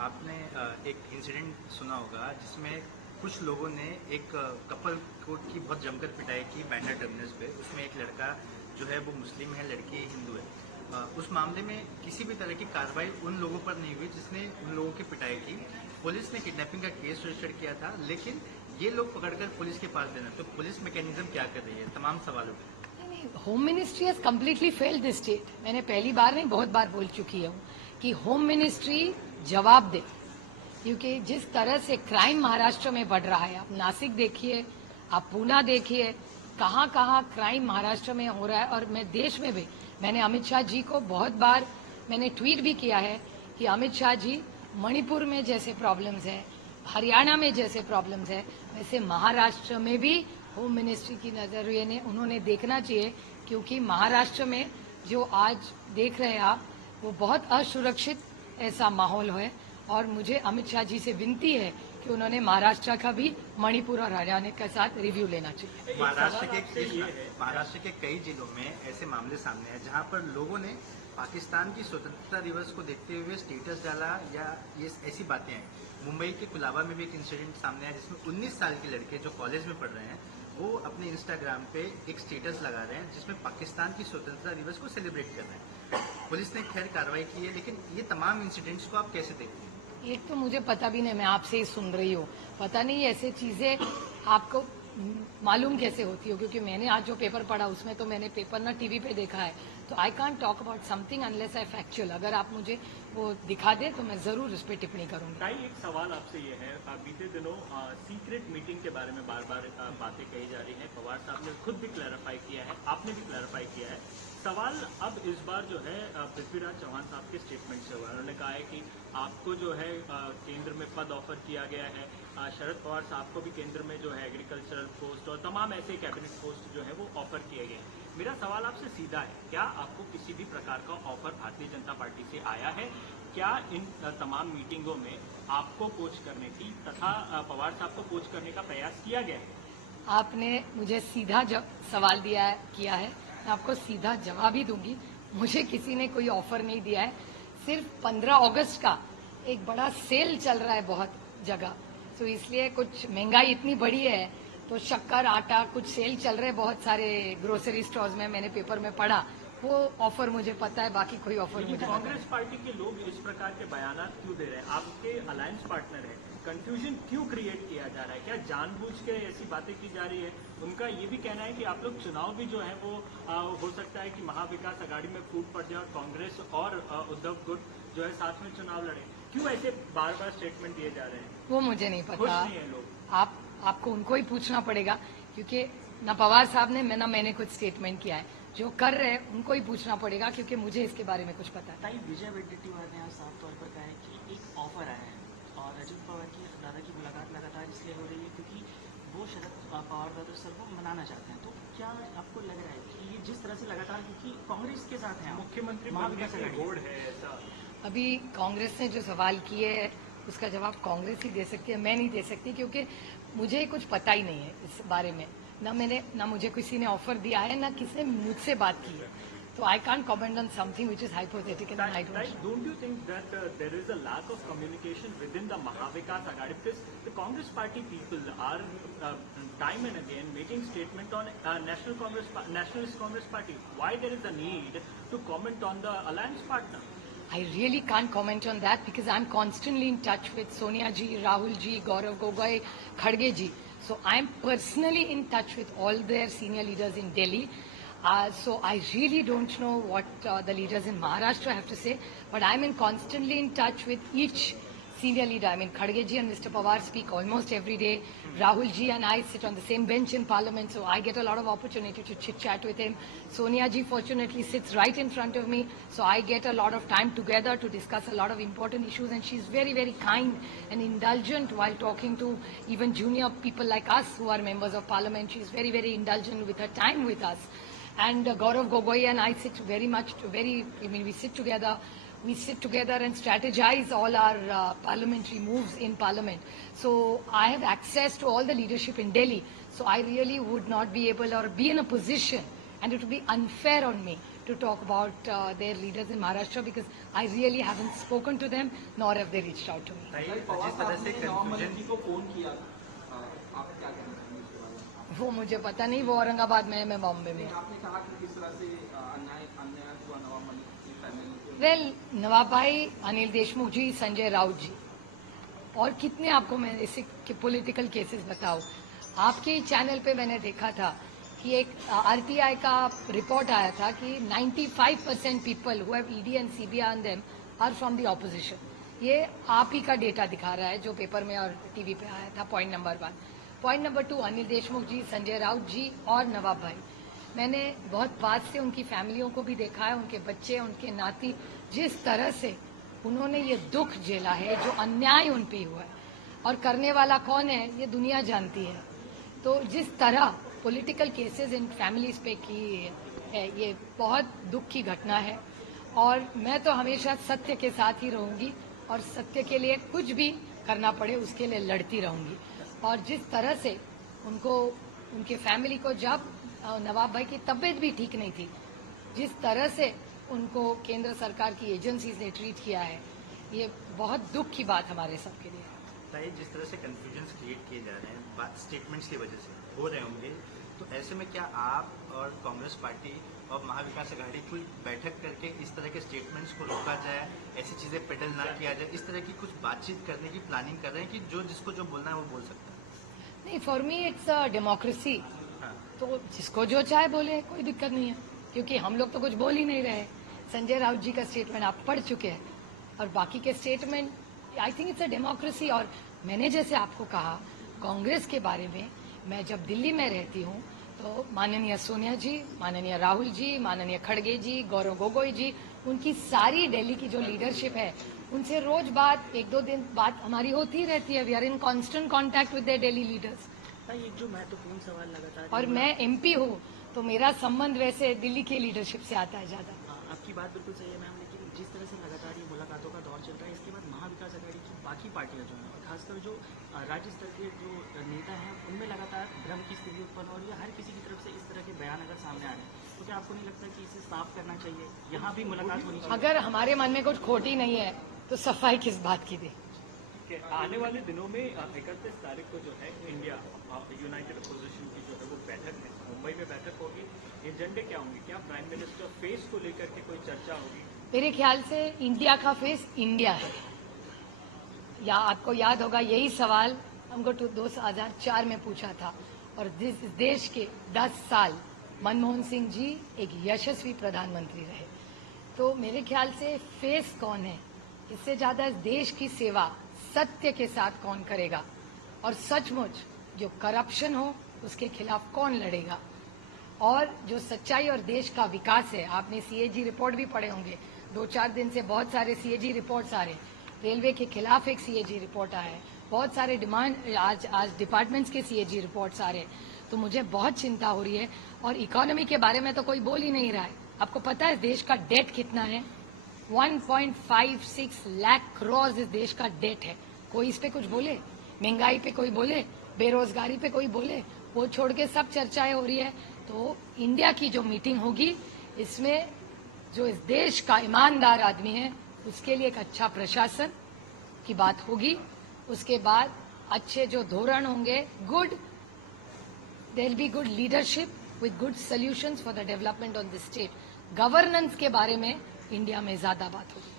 आपने एक इंसिडेंट सुना होगा जिसमें कुछ लोगों ने एक कपल को की बहुत जमकर पिटाई की बैंड्रा टर्मिनस पे। उसमें एक लड़का जो है वो मुस्लिम है, लड़की हिंदू है। उस मामले में किसी भी तरह की कार्रवाई उन लोगों पर नहीं हुई जिसने उन लोगों की पिटाई की। पुलिस ने किडनैपिंग का केस रजिस्टर किया था, लेकिन ये लोग पकड़कर पुलिस के पास देना, तो पुलिस मैकेनिज्म क्या कर रही है, तमाम सवालों पर। Home ministry has completely failed this state. मैंने पहली बार नहीं बहुत बार बोल चुकी हूँ कि होम मिनिस्ट्री जवाब दे, क्योंकि जिस तरह से क्राइम महाराष्ट्र में बढ़ रहा है, आप नासिक देखिए, आप पूना देखिए, कहाँ कहाँ क्राइम महाराष्ट्र में हो रहा है। और मैं देश में भी, मैंने अमित शाह जी को बहुत बार मैंने ट्वीट भी किया है कि अमित शाह जी, मणिपुर में जैसे प्रॉब्लम्स है, हरियाणा में जैसे प्रॉब्लम्स है, वैसे महाराष्ट्र में भी होम मिनिस्ट्री की नजरिए ने उन्होंने देखना चाहिए, क्योंकि महाराष्ट्र में जो आज देख रहे हैं आप, वो बहुत असुरक्षित ऐसा माहौल है। और मुझे अमित शाह जी से विनती है कि उन्होंने महाराष्ट्र का भी मणिपुर और हरियाणा के साथ रिव्यू लेना चाहिए। महाराष्ट्र के कई जिलों में ऐसे मामले सामने हैं जहां पर लोगों ने पाकिस्तान की स्वतंत्रता दिवस को देखते हुए स्टेटस डाला, या ये ऐसी बातें हैं। मुंबई के कुलाबा में भी एक इंसिडेंट सामने आया जिसमें 19 साल के लड़के जो कॉलेज में पढ़ रहे हैं, वो अपने इंस्टाग्राम पे एक स्टेटस लगा रहे हैं जिसमें पाकिस्तान की स्वतंत्रता दिवस को सेलिब्रेट कर रहे हैं। पुलिस ने खैर कार्रवाई की है, लेकिन ये तमाम इंसिडेंट्स को आप कैसे देखते हैं? एक तो मुझे पता भी नहीं, मैं आपसे ही सुन रही हूँ, पता नहीं ऐसे चीजें आपको मालूम कैसे होती हो, क्योंकि मैंने आज जो पेपर पढ़ा उसमें तो मैंने पेपर ना टीवी पे देखा है, तो I can't talk about something unless I factual. अगर आप मुझे वो दिखा दे तो मैं जरूर उस पर टिप्पणी करूंगी। ताई, एक सवाल आपसे ये है, बीते दिनों सीक्रेट मीटिंग के बारे में बार बार बातें कही जा रही हैं। पवार साहब ने खुद भी क्लैरिफाई किया है, आपने भी क्लैरिफाई किया है। सवाल अब इस बार जो है पृथ्वीराज चौहान साहब के स्टेटमेंट से हुआ। उन्होंने कहा है कि आपको जो है केंद्र में पद ऑफर किया गया है, शरद पवार साहब को भी केंद्र में जो है एग्रीकल्चरल पोस्ट और तमाम ऐसे कैबिनेट पोस्ट जो है वो ऑफर किए गए हैं। मेरा सवाल आपसे सीधा है, क्या आपको किसी भी प्रकार का ऑफर भारतीय जनता पार्टी से आया है? क्या इन तमाम मीटिंगों में आपको कोच करने की तथा पवार साहब को कोच करने का प्रयास किया गया है? आपने मुझे सीधा सवाल किया है, मैं आपको सीधा जवाब ही दूंगी। मुझे किसी ने कोई ऑफर नहीं दिया है। सिर्फ 15 अगस्त का एक बड़ा सेल चल रहा है बहुत जगह, तो इसलिए कुछ महंगाई इतनी बढ़ी है, तो शक्कर, आटा, कुछ सेल चल रहे बहुत सारे ग्रोसरी स्टोर्स में, मैंने पेपर में पढ़ा। वो ऑफर मुझे पता है, बाकी कोई ऑफर मुझे पता है। कांग्रेस पार्टी के लोग इस प्रकार के बयान क्यों दे रहे हैं? आपके अलायंस पार्टनर है, कंफ्यूजन क्यों क्रिएट किया जा रहा है? क्या जानबूझ के ऐसी बातें की जा रही है? उनका ये भी कहना है कि आप लोग चुनाव भी जो है वो हो सकता है कि महाविकास आघाड़ी में फूट पड़ जाए और कांग्रेस और उद्धव गुट जो है साथ में चुनाव लड़े। क्यों ऐसे बार बार स्टेटमेंट दिए जा रहे हैं? वो मुझे नहीं खुश पता। नहीं है लोग। आपको उनको ही पूछना पड़ेगा, क्योंकि न पवार साहब ने ना मैंने कुछ स्टेटमेंट किया है। जो कर रहे हैं उनको ही पूछना पड़ेगा, क्योंकि मुझे इसके बारे में कुछ पता है। ताई, विजय वडेट्टीवार ने आज साफ तौर पर कहा है कि एक ऑफर आया है और अजित पवार की दादा की मुलाकात लगातार इसलिए हो रही है क्योंकि वो शरद पवार दादा सर को मनाना चाहते हैं। तो क्या आपको लग रहा है कि ये जिस तरह से लगातार, क्योंकि कांग्रेस के साथ है, मुख्यमंत्री महाविकास बनने की आघाड़ी होड़ है ऐसा? अभी कांग्रेस ने जो सवाल किए है उसका जवाब कांग्रेस ही दे सकती है, मैं नहीं दे सकती, क्योंकि मुझे कुछ पता ही नहीं है इस बारे में। ना मुझे किसी ने ऑफर दिया है, ना किसी ने मुझसे बात की है, तो I can't comment on something which is hypothetical and I don't. Don't you think that there is a lack of communication within the Mahavikas Aghadi? Because the Congress Party people are time and again making statement on Nationalist Congress Party. Why there is a need to comment on the alliance partner? I really can't comment on that because I'm constantly in touch with Sonia ji, Rahul ji, Gaurav Gogoi, Khadge ji. So I'm personally in touch with all their senior leaders in Delhi. So I really don't know what the leaders in Maharashtra have to say, but I'm constantly in touch with each senior leader. I mean, Khadge ji and Mr. Pawar speak almost every day. Rahul ji and I sit on the same bench in Parliament, so I get a lot of opportunity to chit-chat with him. Sonia ji fortunately sits right in front of me, so I get a lot of time together to discuss a lot of important issues, and she's very, very kind and indulgent while talking to even junior people like us who are members of Parliament. She's very, very indulgent with her time with us. And Gaurav Gogoi and I sit we sit together. We sit together and strategize all our parliamentary moves in Parliament. So I have access to all the leadership in Delhi. So I really would not be able or be in a position, and it would be unfair on me to talk about their leaders in Maharashtra because I really haven't spoken to them nor have they reached out to me. जिस तरह से confusion को phone किया आप क्या कहना चाहेंगे इसके बारे में? वो मुझे पता नहीं, वो औरंगाबाद में है, मैं बॉम्बे में। आपने कहा कि किस तरह से अन्याय हुआ नवाब मलिक की फैमिली को। वेल, नवाब भाई, अनिल देशमुख जी, संजय राउत जी और कितने आपको मैं ऐसे पॉलिटिकल केसेस बताऊं। आपके ही चैनल पे मैंने देखा था कि एक आरटीआई का रिपोर्ट आया था कि 95% people who have ED and CBI on them are from the opposition. ये आप ही का डेटा दिखा रहा है जो पेपर में और टीवी पे आया था। Point number 1। Point number 2, Anil Deshmukh ji, Sanjay Raut ji और नवाब भाई, मैंने बहुत पास से उनकी फैमिलियों को भी देखा है, उनके बच्चे, उनके नाती, जिस तरह से उन्होंने ये दुख झेला है, जो अन्याय उन पे हुआ है और करने वाला कौन है ये दुनिया जानती है। तो जिस तरह पॉलिटिकल केसेस इन फैमिलीज पे की है, ये बहुत दुख की घटना है और मैं तो हमेशा सत्य के साथ ही रहूंगी और सत्य के लिए कुछ भी करना पड़े उसके लिए लड़ती रहूंगी। और जिस तरह से उनको, उनके फैमिली को, जब नवाब भाई की तबीयत भी ठीक नहीं थी, जिस तरह से उनको केंद्र सरकार की एजेंसीज ने ट्रीट किया है, ये बहुत दुख की बात हमारे सबके लिए है। ताई, जिस तरह से कंफ्यूजन क्रिएट किए जा रहे हैं बात स्टेटमेंट्स की वजह से हो रहे होंगे, तो ऐसे में क्या आप और कांग्रेस पार्टी और महाविकास अघाड़ी कोई बैठक करके इस तरह के स्टेटमेंट्स को रोका जाए, ऐसी चीजें पेडल ना किया जाए, इस तरह की कुछ बातचीत करने की प्लानिंग कर रहे हैं कि जो जिसको जो बोलना है वो बोल सकता है? नहीं, for me it's a democracy. हाँ। तो जिसको जो चाहे बोले, कोई दिक्कत नहीं है, क्योंकि हम लोग तो कुछ बोल ही नहीं रहे। संजय राउत जी का स्टेटमेंट आप पढ़ चुके हैं और बाकी के statement, I think it's a democracy. और मैंने जैसे आपको कहा कांग्रेस के बारे में, मैं जब दिल्ली में रहती हूँ तो माननीय सोनिया जी, माननीय राहुल जी, माननीय खड़गे जी, गौरव गोगोई जी, उनकी सारी दिल्ली की जो लीडरशिप है, उनसे रोज बात, 1-2 दिन बात हमारी होती रहती है। We are in constant contact with their Delhi leaders. एक जो महत्वपूर्ण सवाल लगातार, और मैं एमपी हूँ तो मेरा संबंध वैसे दिल्ली की लीडरशिप से आता है ज्यादा। आपकी बात बिल्कुल सही है मैम, लेकिन जिस तरह से लगातार ये मुलाकातों का दौर चल रहा है, इसके बाद महाविकास अघाड़ी की बाकी पार्टियां जो हैं, खासकर जो राज्य स्तर के जो नेता हैं, उनमें लगातार भ्रम की स्थिति उत्पन्न हो रही है। हर किसी की तरफ से इस तरह के बयान अगर सामने आ रहे हैं, तो क्या आपको नहीं लगता कि इसे साफ करना चाहिए, यहाँ भी मुलाकात होनी चाहिए? अगर हमारे मन में कुछ खोटी नहीं है तो सफाई किस बात की दे। आने वाले दिनों में 31 तारीख को जो है इंडिया यूनाइटेड अपोजिशन की जो है वो बैठक है, मुंबई में बैठक होगी। एजेंडे क्या होंगे? क्या प्राइम मिनिस्टर फेस को लेकर के कोई चर्चा होगी? मेरे ख्याल से इंडिया का फेस इंडिया है। या आपको याद होगा यही सवाल हमको 2004 में पूछा था और देश के 10 साल मनमोहन सिंह जी एक यशस्वी प्रधानमंत्री रहे। तो मेरे ख्याल से फेस कौन है, इससे ज्यादा इस देश की सेवा सत्य के साथ कौन करेगा और सचमुच जो करप्शन हो उसके खिलाफ कौन लड़ेगा, और जो सच्चाई और देश का विकास है। आपने सीएजी रिपोर्ट भी पढ़े होंगे, 2-4 दिन से बहुत सारे सीएजी रिपोर्ट्स आ रहे हैं। रेलवे के खिलाफ एक सीएजी रिपोर्ट आया है, बहुत सारे डिमांड आज डिपार्टमेंट्स के सीएजी रिपोर्ट्स आ रहे हैं। तो मुझे बहुत चिंता हो रही है। और इकोनॉमी के बारे में तो कोई बोल ही नहीं रहा है। आपको पता है देश का डेट कितना है? 1.56 लाख करोड़ इस देश का डेट है। कोई इस पे कुछ बोले? महंगाई पे कोई बोले? बेरोजगारी पे कोई बोले? वो छोड़ के सब चर्चाएं हो रही है। तो इंडिया की जो मीटिंग होगी, इसमें जो इस देश का ईमानदार आदमी है उसके लिए एक अच्छा प्रशासन की बात होगी। उसके बाद अच्छे जो धोरण होंगे, there will be good leadership with good solutions for the development on the state. Governance के बारे में इंडिया में ज्यादा बात होगी।